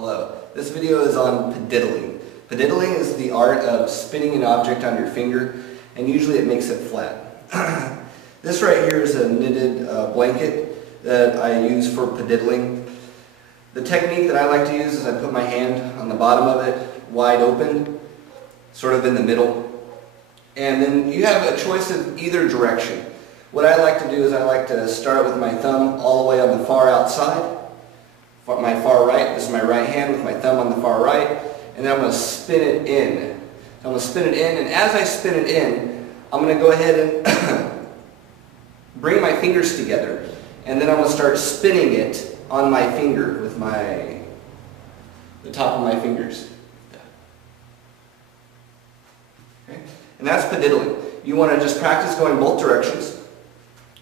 Hello. This video is on padiddling. Padiddling is the art of spinning an object on your finger, and usually it makes it flat. This right here is a knitted blanket that I use for padiddling. The technique that I like to use is I put my hand on the bottom of it, wide open, sort of in the middle. And then you have a choice of either direction. What I like to do is I like to start with my thumb all the way on the far outside, my far right. This is my right hand with my thumb on the far right, and then I'm going to spin it in. So I'm going to spin it in, and as I spin it in, I'm going to go ahead and bring my fingers together, and then I'm going to start spinning it on my finger with the top of my fingers. Okay? And that's padiddling. You want to just practice going both directions.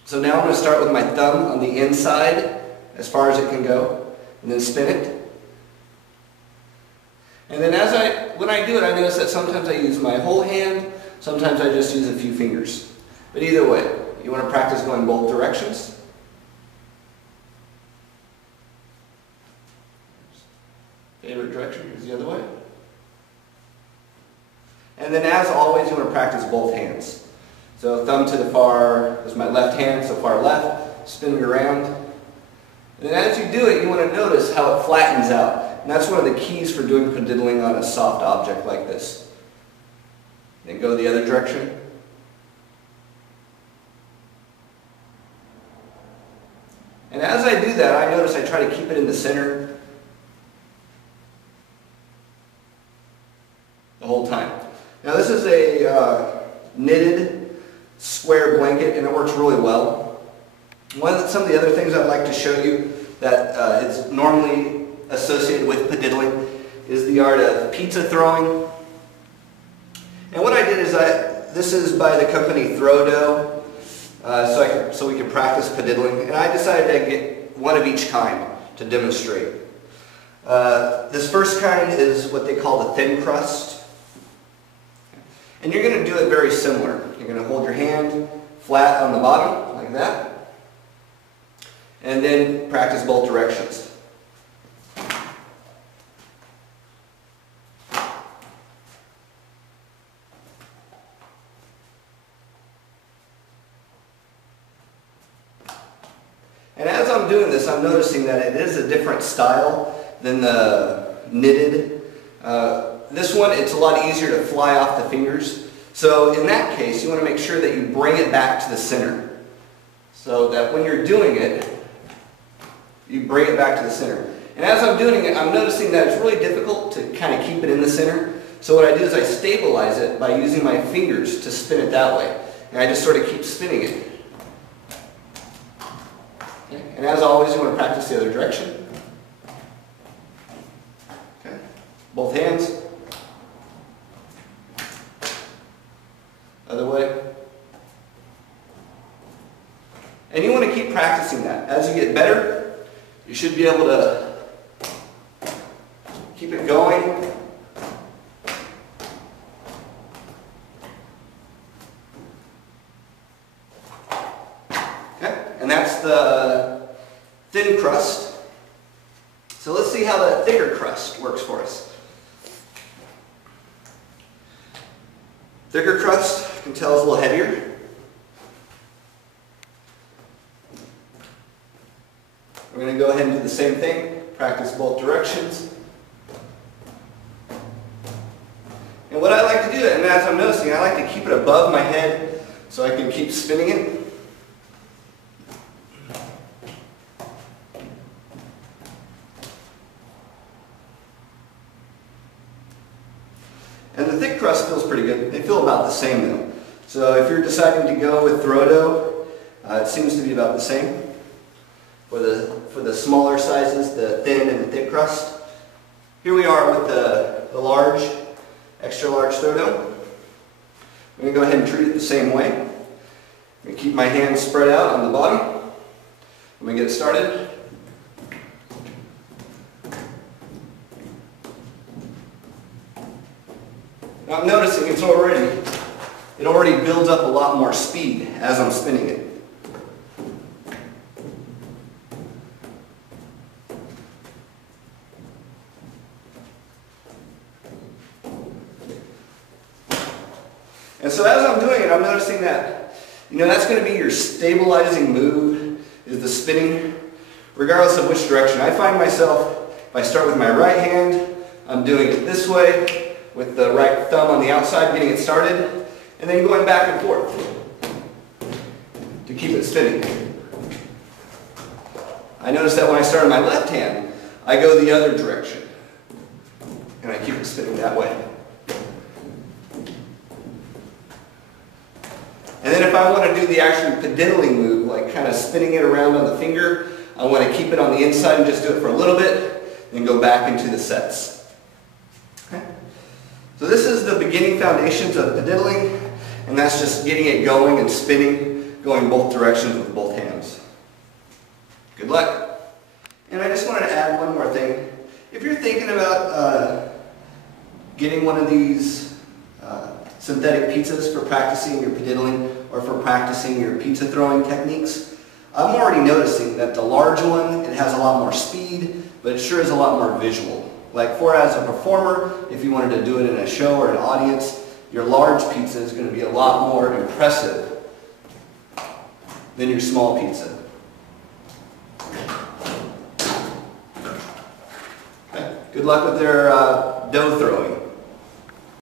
So now I'm going to start with my thumb on the inside as far as it can go, and then spin it. And then when I do it, I notice that sometimes I use my whole hand, sometimes I just use a few fingers. But either way, you want to practice going both directions. Favorite direction is the other way. And then as always, you want to practice both hands. So thumb to the far, this is my left hand, so far left, spinning around. And then as you do it, you want to notice how it flattens out. And that's one of the keys for doing padiddling on a soft object like this. Then go the other direction. And as I do that, I notice I try to keep it in the center the whole time. Now this is a knitted square blanket, and it works really well. Some of the other things I'd like to show you that is normally associated with padiddling is the art of pizza throwing. And what I did is this is by the company Throw Dough, so we can practice padiddling. And I decided to get one of each kind to demonstrate. This first kind is what they call the thin crust. And you're going to do it very similar. You're going to hold your hand flat on the bottom, like that. And then practice both directions. And as I'm doing this, I'm noticing that it is a different style than the knitted. This one, it's a lot easier to fly off the fingers. So in that case, you want to make sure that you bring it back to the center. So that when you're doing it, you bring it back to the center. And as I'm doing it, I'm noticing that it's really difficult to kind of keep it in the center. So what I do is I stabilize it by using my fingers to spin it that way. And I just sort of keep spinning it. Okay. And as always, you want to practice the other direction. Okay. Both hands. Other way. And you want to keep practicing that. As you get better, you should be able to keep it going. Okay, and that's the thin crust. So let's see how the thicker crust works for us. Thicker crust, you can tell, is a little heavier. We're going to go ahead and do the same thing, practice both directions. And what I like to do, and as I'm noticing, I like to keep it above my head so I can keep spinning it. And the thick crust feels pretty good. They feel about the same though. So if you're deciding to go with Throw Dough, it seems to be about the same. For the smaller sizes, the thin and the thick crust. Here we are with the large, extra large Throw Dough. I'm going to go ahead and treat it the same way. I'm going to keep my hands spread out on the bottom. I'm going to get started. Now I'm noticing it already builds up a lot more speed as I'm spinning it. And so as I'm doing it, I'm noticing that, that's going to be your stabilizing move, is the spinning, regardless of which direction. I find myself, if I start with my right hand, I'm doing it this way, with the right thumb on the outside, getting it started, and then going back and forth to keep it spinning. I notice that when I start on my left hand, I go the other direction, and I keep it spinning that way. And then if I want to do the actual padiddling move, like kind of spinning it around on the finger, I want to keep it on the inside and just do it for a little bit, then go back into the sets. Okay? So this is the beginning foundations of padiddling, and that's just getting it going and spinning, going both directions with both hands. Good luck. And I just wanted to add one more thing. If you're thinking about getting one of these synthetic pizzas for practicing your padiddling or for practicing your pizza throwing techniques, I'm already noticing that the large one, it has a lot more speed, but it sure is a lot more visual. Like as a performer, if you wanted to do it in a show or an audience, your large pizza is going to be a lot more impressive than your small pizza. Okay. Good luck with their dough throwing.